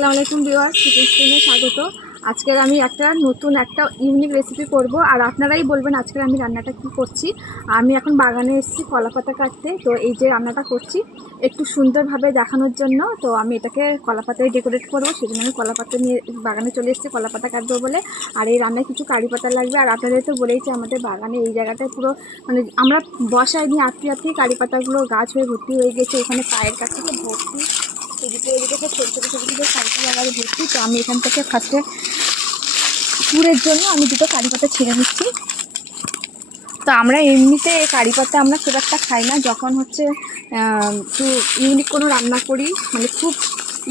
আসসালামু আলাইকুম viewers, kitchen স্ক্রিনে স্বাগত। আজকের আমি একটা নতুন একটা ইউনিক রেসিপি করব, আর আপনারাই বলবেন আজকের আমি রান্নাটা কি করছি। আমি এখন বাগানে এসেছি কলাপাতা কাটতে। তো এই যে রান্নাটা করছি একটু সুন্দরভাবে দেখানোর জন্য, তো আমি এটাকে কলাপাতায় ডেকোরেট করব, সেজন্য আমি কলাপাতা নিয়ে বাগানে চলে এসেছি কলাপাতা কাটবো বলে। আর এই রান্নায় কিছু কারি পাতা লাগবে। আর আপনাদের তো বলেইছি আমাদের বাগানে এই জায়গাটায় পুরো মানে আমরা বসাইনি, আত্মীয় কারি পাতাগুলো গাছ হয়ে ভর্তি হয়ে গেছে। ওখানে পায়ের কাছ থেকে ভর্তি, এদিকে সব ছোটো ছোটো ছোটো ছোটো কারি লাগাতে ভর্তি। তো আমি এখান থেকে ফার্স্টে পুরের জন্য আমি দুটো কারি পাতা ছিঁড়ে নিচ্ছি। তো আমরা এমনিতে কারি পাতা আমরা খুব একটা খাই না, যখন হচ্ছে একটু ইউনিক কোনো রান্না করি, মানে খুব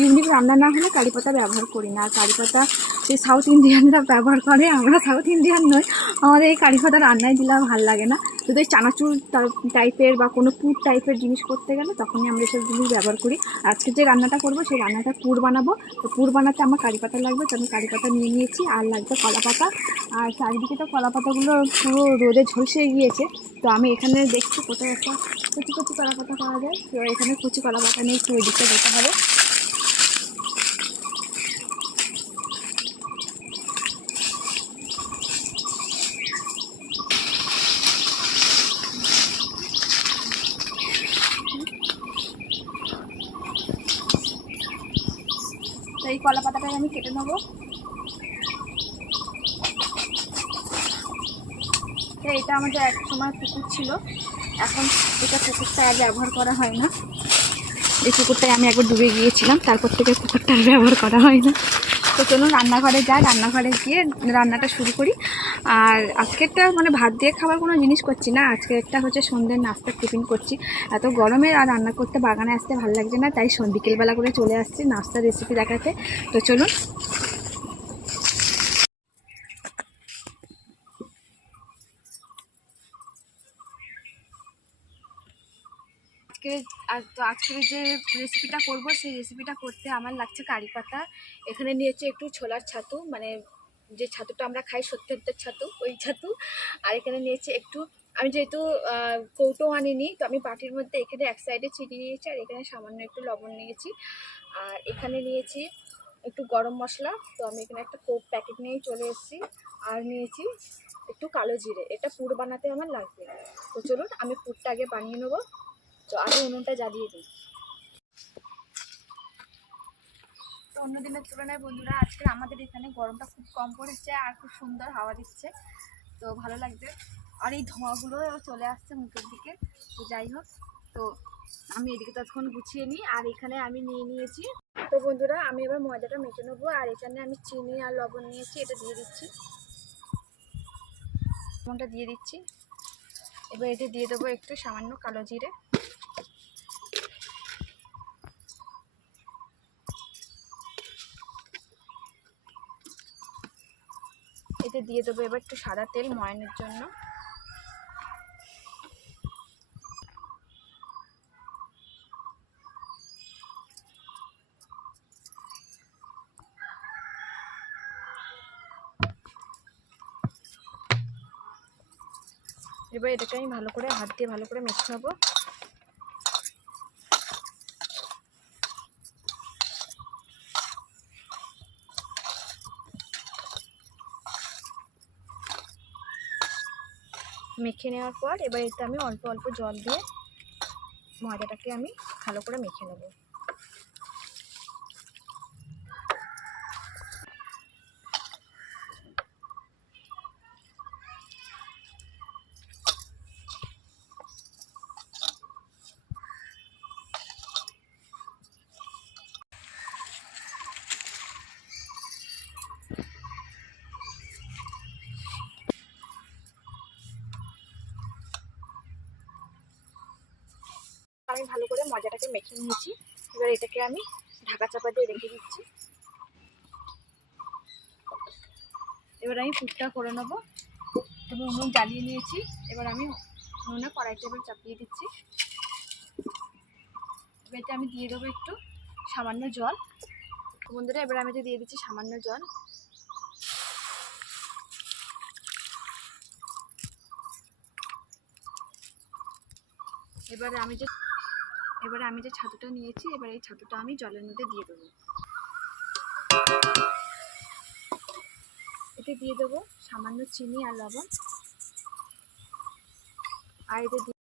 ইউনিক রান্না না হলে কারি পাতা ব্যবহার করি না। আর কারি পাতা সেই সাউথ ইন্ডিয়ানরা ব্যবহার করে, আমরা সাউথ ইন্ডিয়ান নয়, আমাদের এই কারি পাতা রান্নায় দিলে ভালো লাগে না। যদি ওই চানাচুর টাইপের বা কোনো পুর টাইপের জিনিস করতে গেলে তখনই আমরা এসব জিনিস ব্যবহার করি। আজকে যে রান্নাটা করবো সেই রান্নাটা পুর বানাবো। তো পুর বানাতে আমার কারি পাতা লাগবে, তো আমি কারি পাতা নিয়ে নিয়েছি। আর লাগবে কলা পাতা। আর চারিদিকে তো কলা পাতাগুলো পুরো রোদে ঝলসে গিয়েছে। তো আমি এখানে দেখছি কোথায় একটা কচি কচি কলা পাতা পাওয়া যায়। তো এখানে কচি কলা পাতা নিয়ে একটু ওইদিকটা যেতে হবে। তো এই কলা পাতাটাই আমি কেটে নেবো। তো এটা আমাদের এক সময় পুকুর ছিল, এখন এটা পুকুরটা আর ব্যবহার করা হয় না। এই পুকুরটায় আমি একবার ডুবে গিয়েছিলাম, তারপর থেকে পুকুরটা আর ব্যবহার করা হয় না। তো চলুন রান্নাঘরে যাই, রান্নাঘরে গিয়ে রান্নাটা শুরু করি। আর আজকেরটা মানে ভাত দিয়ে খাবার কোনো জিনিস করছি না, আজকে একটা হচ্ছে সন্ধ্যের নাস্তার টিফিন করছি। এত গরমে আর রান্না করতে বাগানে আসতে ভালো লাগছে না, তাই বিকেলবেলা করে চলে আসছি নাস্তার রেসিপি দেখাতে। তো চলুন। আজকের যে রেসিপিটা করব সেই রেসিপিটা করতে আমার লাগছে কারি পাতা। এখানে নিয়েছি একটু ছোলার ছাতু, মানে যে ছাতুটা আমরা খাই সত্যের ছাতু, ওই ছাতু। আর এখানে নিয়েছি একটু, আমি যেহেতু কৌটো আনিনি, তো আমি বাটির মধ্যে এখানে এক সাইডে চিনি নিয়েছি, আর এখানে সামান্য একটু লবণ নিয়েছি। আর এখানে নিয়েছি একটু গরম মশলা, তো আমি এখানে একটা কোক প্যাকেট নিয়েই চলে এসেছি। আর নিয়েছি একটু কালো জিরে, এটা পুর বানাতে আমার লাগবে। তো চলুন আমি পুরটা আগে বানিয়ে নেবো। তো আগে উনুনটা জ্বালিয়ে দিই। তো অন্য দিনের তুলনায় বন্ধুরা আজকে আমাদের এখানে গরমটা খুব কম পড়েছে, আর খুব সুন্দর হাওয়া দিচ্ছে, তো ভালো লাগছে। আর এই ধোঁয়াগুলো চলে আসছে মুখের দিকে। তো যাই হোক, তো আমি এদিকে ততক্ষণ গুছিয়ে নিই। আর এখানে আমি নিয়ে নিয়েছি, তো বন্ধুরা আমি এবার ময়দাটা মেখে নেবো। আর এখানে আমি চিনি আর লবণ নিয়েছি, এটা দিয়ে দিচ্ছি, লবণটা দিয়ে দিচ্ছি। এবার এটা দিয়ে দেবো একটু সামান্য কালো জিরে। এতে দিয়ে দেবো এবার একটু সাদা তেল ময়ানের জন্য। এবার এটাকে আমি ভালো করে হাত দিয়ে ভালো করে মেখে নেবো। মেখে নেওয়ার পর এবার এতে আমি অল্প অল্প জল দিয়ে ময়দাটাকে আমি ভালো করে মেখে নেব। আমি ভালো করে ময়দাটাকে মেখে নিয়েছি। এবার এটাকে আমি ঢাকা চাপা দিয়ে রেখে দিচ্ছি। এবার আমি পুরটা করে নেবো। তবে উনুন জ্বালিয়ে নিয়েছি, এবার আমি উনুনে কড়াইটা এবার চাপিয়ে দিচ্ছি। এবার এটা আমি দিয়ে দেবো একটু সামান্য জল। বন্ধুরা এবার আমি দিয়ে দিচ্ছি সামান্য জল। এবারে আমি যে ছাতুটা নিয়েছি, এবার এই ছাতুটা আমি জলের মধ্যে দিয়ে দেবো। এতে দিয়ে দেবো সামান্য চিনি আর লবণ, আর এতে দিয়ে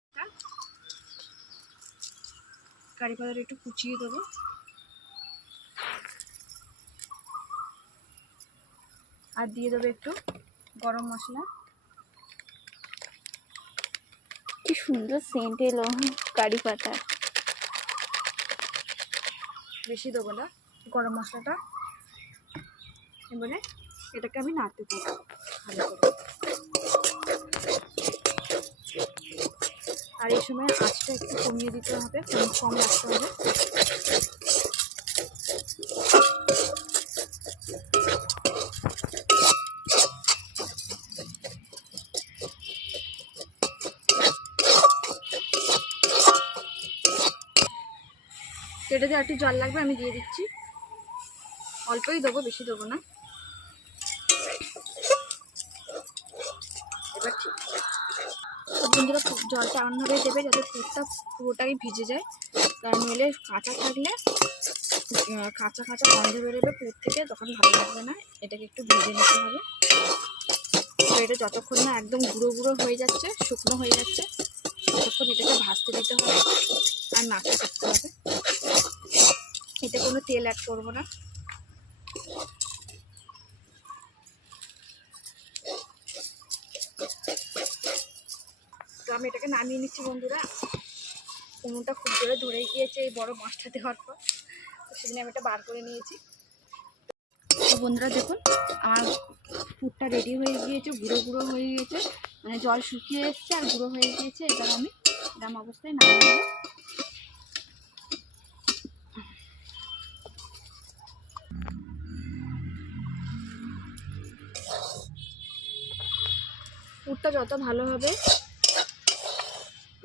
কারি পাতাটা একটু কুচিয়ে দেবো, আর দিয়ে দেবো একটু গরম মশলা। কি সুন্দর সেন্ট এলো কারি পাতা। বেশি দেবো না গরম মশলাটা। এবারে এটাকে আমি নাড়তে দেবো ভালো করে। আর এই সময় আঁচটা একটু কমিয়ে দিতে হবে, কম রাখতে হবে। এটাতে একটু জল লাগবে, আমি দিয়ে দিচ্ছি। অল্পই দেবো, বেশি দেবো না। এবার ঠিক বন্ধুরা জলটা এমনভাবে দেবে যাতে পুরটা পুরোটাই ভিজে যায়, তা নইলে কাঁচা থাকলে কাঁচা কাঁচা গন্ধ বেরোবে পুর থেকে, তখন ভালো লাগবে না। এটাকে একটু ভেজে নিতে হবে। তো এটা যতক্ষণ না একদম গুঁড়ো গুঁড়ো হয়ে যাচ্ছে, শুকনো হয়ে যাচ্ছে, ততক্ষণ এটাকে ভাজতে দিতে হবে আর নাড়তে থাকতে হবে। এতে কোনো তেল অ্যাড করবো না। তো আমি এটাকে নামিয়ে নিচ্ছি বন্ধুরা। উনুনটা খুব জোরে ধরে গিয়েছে এই বড় মাছটা দেওয়ার পর, তো সেদিন আমি এটা বার করে নিয়েছি। তো বন্ধুরা দেখুন আমার পুরটা রেডি হয়ে গিয়েছে, গুঁড়ো গুঁড়ো হয়ে গিয়েছে, মানে জল শুকিয়ে এসছে আর গুঁড়ো হয়ে গিয়েছে। এবার আমি এরকম অবস্থায় নামিয়ে দেবো। পুরটা যত ভালো হবে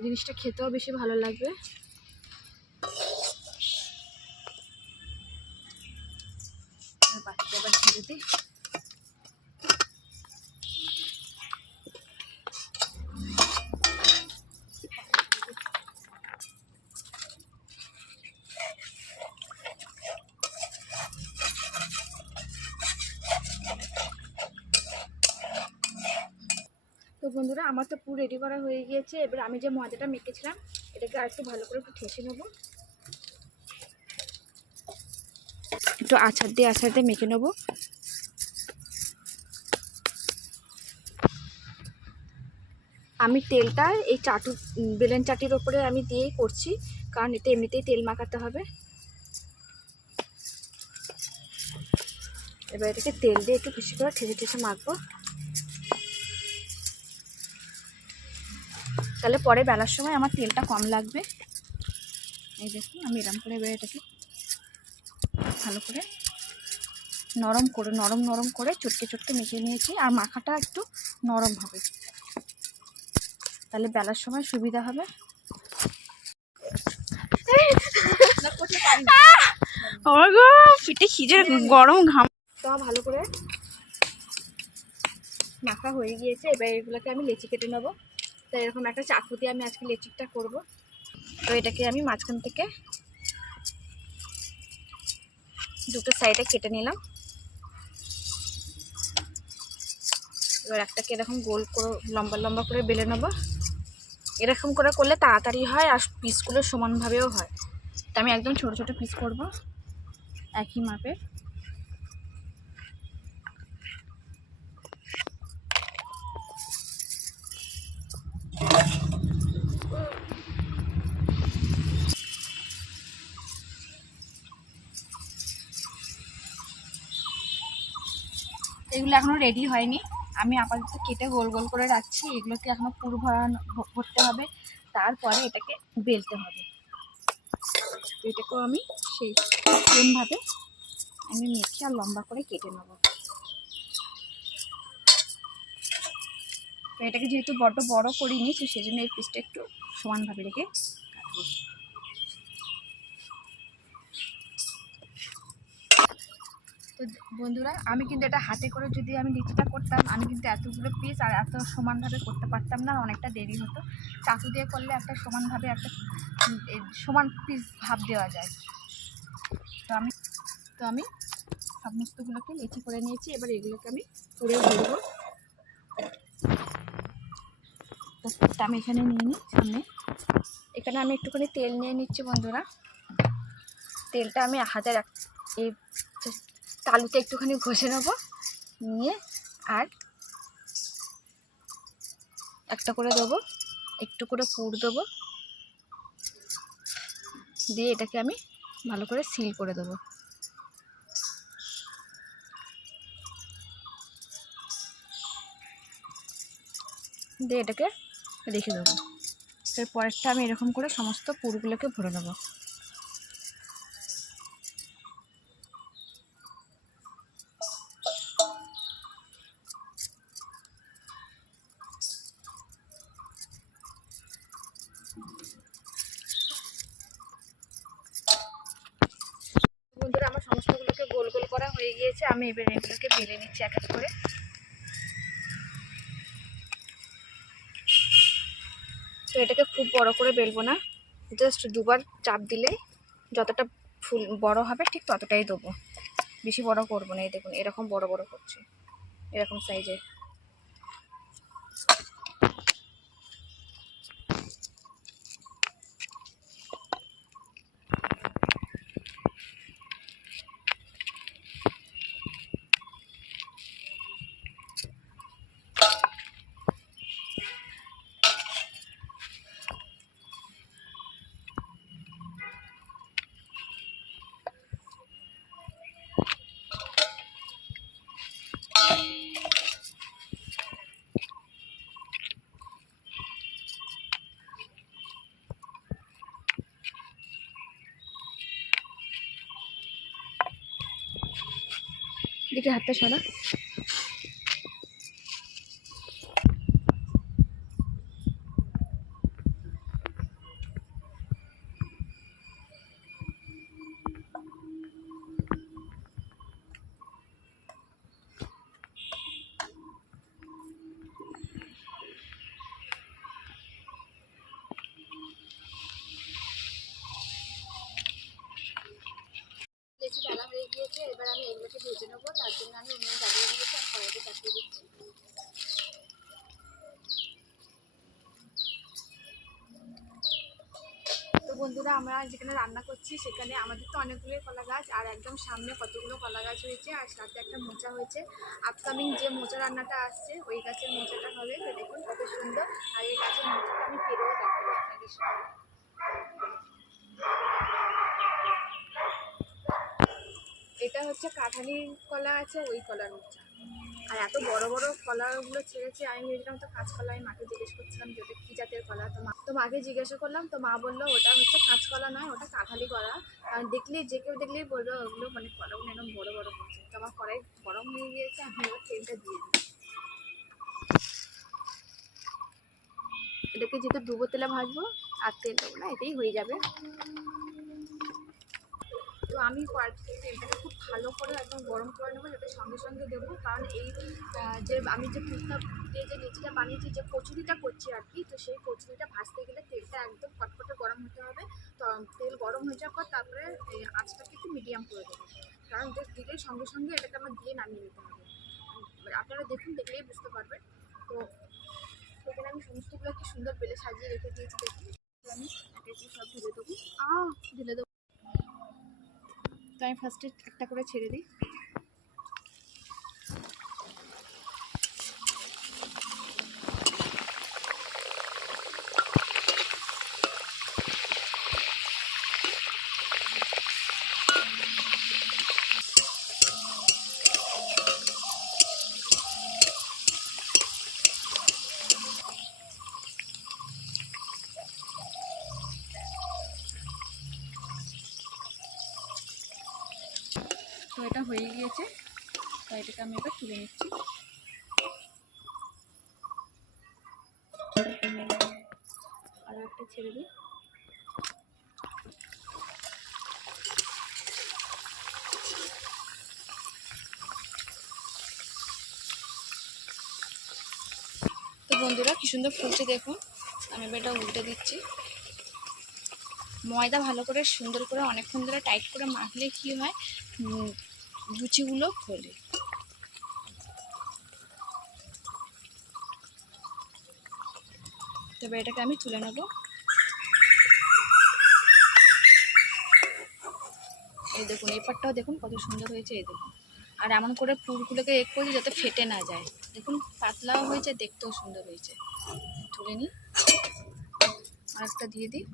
জিনিসটা খেতেও বেশি ভালো লাগবে। বাকিটা এবার ছেড়ে দিই। তো বন্ধুরা আমার তো পুরো রেডি করা হয়ে গিয়েছে। এবার আমি যে ময়দাটা মেখেছিলাম এটাকে আর একটু ভালো করে একটু ঠেসে নেবো, একটু আচার দিয়ে মেখে নেবো। আমি তেলটা এই বেলেন চাটির ওপরে আমি দিয়েই করছি, কারণ এতে এমনিতেই তেল মাখাতে হবে। এবার এটাকে তেল দিয়ে একটু বেশি করে ঠেসে ঠেসে মাখবো, তাহলে পরে বেলার সময় আমার তেলটা কম লাগবে। এই দেখুন আমি এরম করে এবার এটাকে ভালো করে নরম করে চটকে চটকে মেখে নিয়েছি। আর মাখাটা একটু নরম হবে, তাহলে বেলার সময় সুবিধা হবে। পিঠে খিজের গরম ঘাম। তো ভালো করে মাখা হয়ে গিয়েছে। এবার এগুলোকে আমি লেচি কেটে নেবো। তো এরকম একটা চাকু দিয়ে আমি আজকে লেচিটা করব। তো এটাকে আমি মাঝখান থেকে দুটো সাইডে কেটে নিলাম। এবার একটাকে এরকম গোল করে লম্বা করে বেলে নেবো। এরকম করে করলে তাড়াতাড়ি হয় আর পিসগুলো সমানভাবেও হয়। তো আমি একদম ছোট ছোট পিস করব একই মাপের। এগুলো এখনো রেডি হয়নি, আমি আপাতত কেটে গোল গোল করে রাখছি। এগুলোকে এখনো পুর ভরতে হবে, তারপরে এটাকে বেলতে হবে। এটাকেও আমি সেই সেমভাবে আমি মেখে আর লম্বা করে কেটে নেব। তো এটাকে যেহেতু বড় করিনি, তো সেই জন্য এই পিসটা একটু সমানভাবে রেখে কাটবো। তো বন্ধুরা আমি কিন্তু এটা হাতে করে যদি আমি লিচিটা করতাম, আমি কিন্তু এতগুলো পিস আর এত সমানভাবে করতে পারতাম না, অনেকটা দেরি হতো। চাকু দিয়ে করলে একটা সমানভাবে একটা সমান পিস ভাব দেওয়া যায়। তো আমি সমস্তগুলোকে লেচি করে নিয়েছি। এবার এগুলোকে আমি পুড়ে ভরবো। তো পুরটা আমি এখানে নিয়ে নিই সামনে। এখানে আমি একটুখানি তেল নিয়ে নিচ্ছি বন্ধুরা। তেলটা আমি হাতের এই তালুতে একটুখানি ঘষে নেবো, নিয়ে আর একটা করে দেবো, একটু করে পুর দেবো, দিয়ে এটাকে আমি ভালো করে সিল করে দেবো। দিয়ে এটাকে রেখে দেবো। এরপরেরটা আমি এরকম করে সমস্ত পুরগুলোকে ভরে নেবো। বন্ধুরা আমার সমস্তগুলোকে গোল গোল করা হয়ে গিয়েছে। আমি এবার এগুলোকে বেলে নিচ্ছি এক এক করে। তো এটাকে খুব বড় করে বেলবো না, জাস্ট দুবার চাপ দিলে যতটা ফুল বড় হবে ঠিক ততটাই দেবো, বেশি বড় করবো না। এই দেখুন এরকম বড় বড় করছি, এরকম সাইজে। দেখি হাতটা সরা। লেচি ডালা হয়ে গিয়েছে। এবার আমি এগুলোকে ভেজে নেবো। তার জন্য আমি উনুন জ্বালিয়ে দিয়েছি আর কড়াইতে চাপিয়ে দিচ্ছি। তো বন্ধুরা আমরা যেখানে রান্না করছি সেখানে আমাদের তো অনেকগুলো কলা গাছ, আর একদম সামনে কতগুলো কলা গাছ হয়েছে, আর সাথে একটা মোচা হয়েছে। আপকামিং যে মোচা রান্নাটা আসছে ওই গাছের মোচাটা হবে। তো দেখুন কত সুন্দর। আর এই গাছের মোচাটা আমি পেরেও দেখাবো আপনাদের সাথে। এটা হচ্ছে কাঁঠালি কলা আছে, ওই কলার মোচা। আর এত বড় বড় কলাগুলো ছেড়েছে, আমি ভেবেছিলাম তো কাঁচকলা। আমি মাকে জিজ্ঞেস করছিলাম যে ওটা কী জাতের কলা। তো মাকে জিজ্ঞাসা করলাম, তো মা বললো ওটা হচ্ছে কাঁচকলা নয়, ওটা কাঁঠালি কলা। কারণ দেখলেই যে কেউ দেখলেই বলবে ওগুলো মানে কলাগুলো একদম বড় বড় করছে। তো আমার কড়াই গরম হয়ে গিয়েছে, আমি এবার তেলটা দিয়ে দিই। এটাকে যেহেতু ডুবো তেলে ভাজবো আর তেল দেবো না, এটাই হয়ে যাবে। তো আমি তেলটাকে খুব ভালো করে একদম গরম করে নেবো, যাতে সঙ্গে সঙ্গে দেবো। কারণ এই যে আমি যে পুরটা দিয়ে যে লিচিটা বানিয়েছি, যে কচুরিটা করছি আর কি, তো সেই কচুরিটা ভাজতে গেলে তেলটা একদম কটকটে গরম হতে হবে। তো তেল গরম হয়ে যাওয়ার পর তারপরে এই আঁচটাকে একটু মিডিয়াম করে দেবো। কারণ দিলেই সঙ্গে সঙ্গে এটাকে আমার দিয়ে নামিয়ে নিতে হবে। আপনারা দেখুন, দেখলেই বুঝতে পারবেন। তো সেখানে আমি সমস্তগুলো কি সুন্দর বেলে সাজিয়ে রেখে দিয়েছি। দেখুন আমি একে সব ঢেলে দেবো। ঢেলে দেবো। তো আমি ফার্স্টে একটা করে ছেড়ে দিই। তো এটা হয়ে গিয়েছে। তো এটাকে আমি এবার তুলে নিচ্ছি। আর একটা ছেড়ে দিই। তো বন্ধুরা কি সুন্দর ফুলছে দেখুন। আমি এবার এটা উল্টে দিচ্ছি। ময়দা ভালো করে সুন্দর করে অনেকক্ষণ ধরে টাইট করে মাখলে কি হয়, লুচিগুলো খোলে। তবে এটাকে আমি তুলে নেব। এই দেখুন এই পাটটাও দেখুন কত সুন্দর হয়েছে, এই দেখুন। আর এমন করে পুরগুলোকে করছি যাতে ফেটে না যায়। দেখুন পাতলাও হয়েছে, দেখতেও সুন্দর হয়েছে। তুলে নিই, আর একটা দিয়ে দিই।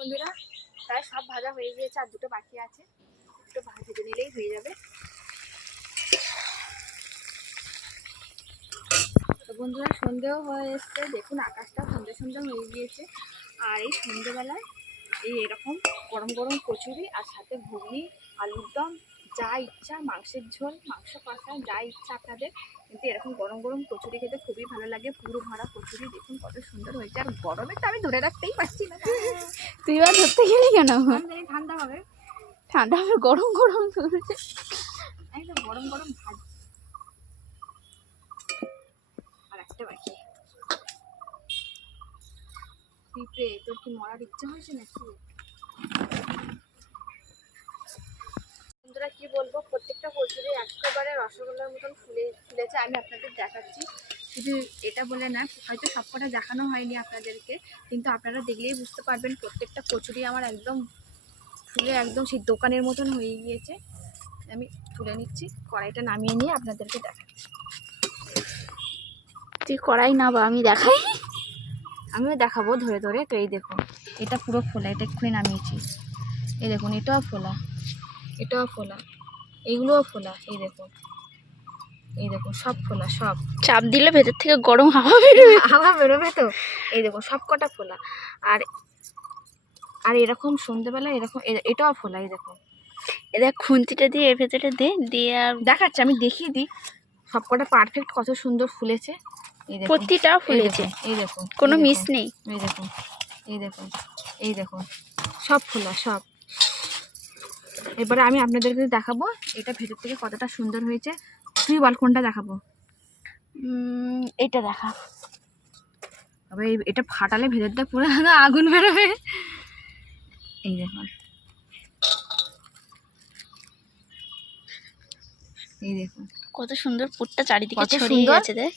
বন্ধুরা প্রায় সব ভাজা হয়ে গিয়েছে, আর দুটো বাকি আছে, একটু ভেজে নিলেই হয়ে যাবে। তো বন্ধুরা সন্ধেও হয়ে এসছে, দেখুন আকাশটা সন্ধে সন্ধে হয়ে গিয়েছে। আর এই সন্ধেবেলায় এরকম গরম গরম কচুরি আর সাথে ঘুগনি, আলুর দম, যা ইচ্ছা, মাংসের ঝোল, মাংস কষা, যা ইচ্ছা আপনাদের, কিন্তু এরকম গরম গরম কচুরি খেতে খুবই ভালো লাগে। পুরো ভরা কচুরি দেখুন কত সুন্দর হয়েছে। আর গরমে তো আমি ধরে রাখতেই পারছি না। তুই এবার ধরতে গেলি কেন? ঠান্ডা হবে, ঠান্ডা হবে, গরম গরম চলছে। একদম গরম গরম ভাত। আর একটা বাকি। পিঁপড়ে, তোর কি মরার ইচ্ছা হয়েছে নাকি? বন্ধুরা কি বলবো, প্রত্যেকটা কচুরি একেবারে রসগোল্লার মতন ফুলেছে। আমি আপনাদের দেখাচ্ছি, শুধু এটা বলে না, হয়তো সবকটা দেখানো হয়নি আপনাদেরকে, কিন্তু আপনারা দেখলেই বুঝতে পারবেন প্রত্যেকটা কচুরি আমার একদম ফুলে একদম সেই দোকানের মতন হয়ে গিয়েছে। আমি তুলে নিচ্ছি, কড়াইটা নামিয়ে নিয়ে আপনাদেরকে দেখাচ্ছি। তুই কড়াই না বা আমি দেখাই, আমিও দেখাবো ধরে ধরে। তো এই দেখুন এটা পুরো ফোলা, এটা এক্ষুনি নামিয়েছি। এই দেখুন এটাও ফোলা, এটাও ফোলা, এইগুলোও ফোলা। এই দেখুন, এই দেখুন সব ফোলা, সব। চাপ দিলে ভেতর থেকে গরম হাওয়া বেরোবে। হাওয়া বেরোবে তো। এই দেখুন সব কটা ফোলা। আর আর এরকম সন্ধ্যেবেলা এরকম এটাও ফোলা। এই দেখুন, এদের খুন্তিটা দিয়ে এর ভেতরে দিয়ে আর দেখাচ্ছি, আমি দেখিয়ে দিই সব কটা পারফেক্ট কত সুন্দর ফুলেছে। এই দেখুন প্রতিটা ফুলেছে, এই দেখুন কোনো মিস নেই। এই দেখুন, এই দেখুন, এই দেখুন সব ফোলা, সব। এবারে আমি আপনাদেরকে দেখাবো এটা ভেতর থেকে কতটা সুন্দর হয়েছে। তুই বল কোনটা দেখাবো? এটা দেখা। তবে এটা ফাটালে ভেতরটা পুরো আগুন বেরোবে। এই দেখুন, এই দেখুন কত সুন্দর পুরটা চারিদিকে কত ছড়িয়ে সুন্দর। গেছে দেখ।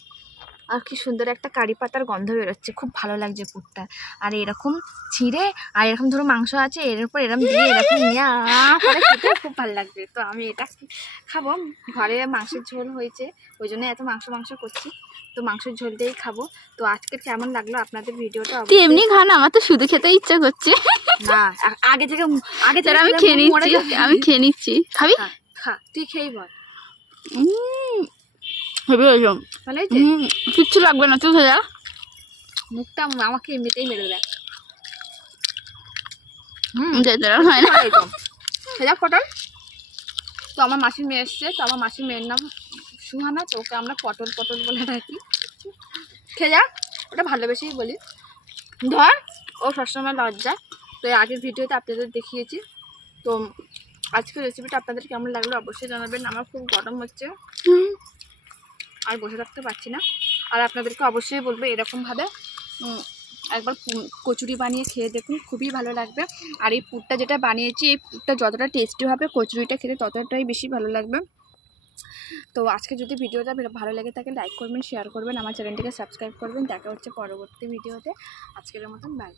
আর কি সুন্দর একটা কারি পাতার গন্ধ বেরোচ্ছে, খুব ভালো লাগছে পুরটা। আর এরকম ছিঁড়ে, আর এরকম ধরো মাংস আছে এর উপর এরকম দিয়ে এরকম নিয়ে করে খেতে খুব ভালো লাগবে। তো আমি এটা খাবো, ঘরে মাংসের ঝোল হয়েছে, ওই জন্য এত মাংস করছি, তো মাংসের ঝোল দিয়েই খাবো। তো আজকের কেমন লাগলো আপনাদের ভিডিওটা? তুই এমনি খা না, আমার তো শুধু খেতে ইচ্ছা করছে। না, আগে থেকে আমি খেয়ে নিচ্ছি, আমি খেয়ে নিচ্ছি। খাবি? খা, তুই খেয়েই বল। হেবি হয়েছে, ভালো হয়েছে? কিচ্ছু লাগবে না, তুই খেয়ে যা। মুখটা আমাকে এমনিতেই মেরে দেয়। হয় না খেয়ে পটল। তো আমার মাসির মেয়ে এসছে, তো আমার মাসির মেয়ের নাম সুহানা, তো ওকে আমরা পটল পটল বলে ডাকি। খেয়ে যা, ওটা ভালোবেসেই বলি। ধর, ও সবসময় লজ্জা। তো এই আগের ভিডিওতে আপনাদের দেখিয়েছি। তো আজকের রেসিপিটা আপনাদের কেমন লাগলো অবশ্যই জানাবেন। আমার খুব গরম হচ্ছে, আর বসে থাকতে পারছি না। আর আপনাদেরকে অবশ্যই বলবো এরকমভাবে একবার কচুরি বানিয়ে খেয়ে দেখুন, খুবই ভালো লাগবে। আর এই পুরটা যেটা বানিয়েছি, এই পুরটা যতটা টেস্টি হবে কচুরিটা খেতে ততটাই বেশি ভালো লাগবে। তো আজকে যদি ভিডিওটা ভালো লেগে থাকে লাইক করবেন, শেয়ার করবেন, আমার চ্যানেলটিকে সাবস্ক্রাইব করবেন। দেখা হচ্ছে পরবর্তী ভিডিওতে। আজকের মতন বাই।